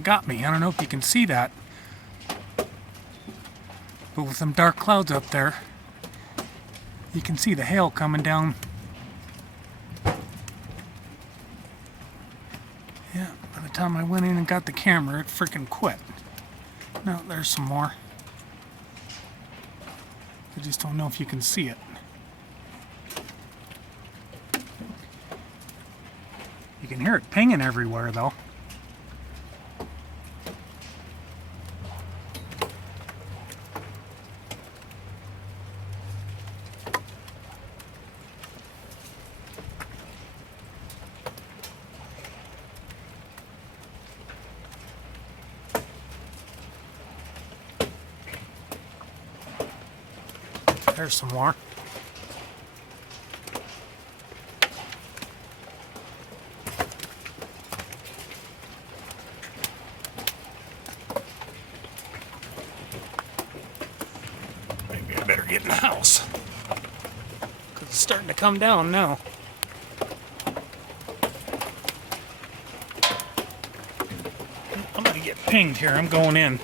of got me. I don't know if you can see that. But with some dark clouds up there, you can see the hail coming down. Yeah, by the time I went in and got the camera, it freaking quit. No, there's some more. I just don't know if you can see it. You can hear it pinging everywhere, though. There's some more. Maybe I better get in the house, because it's starting to come down now. I'm going to get pinged here. I'm going in.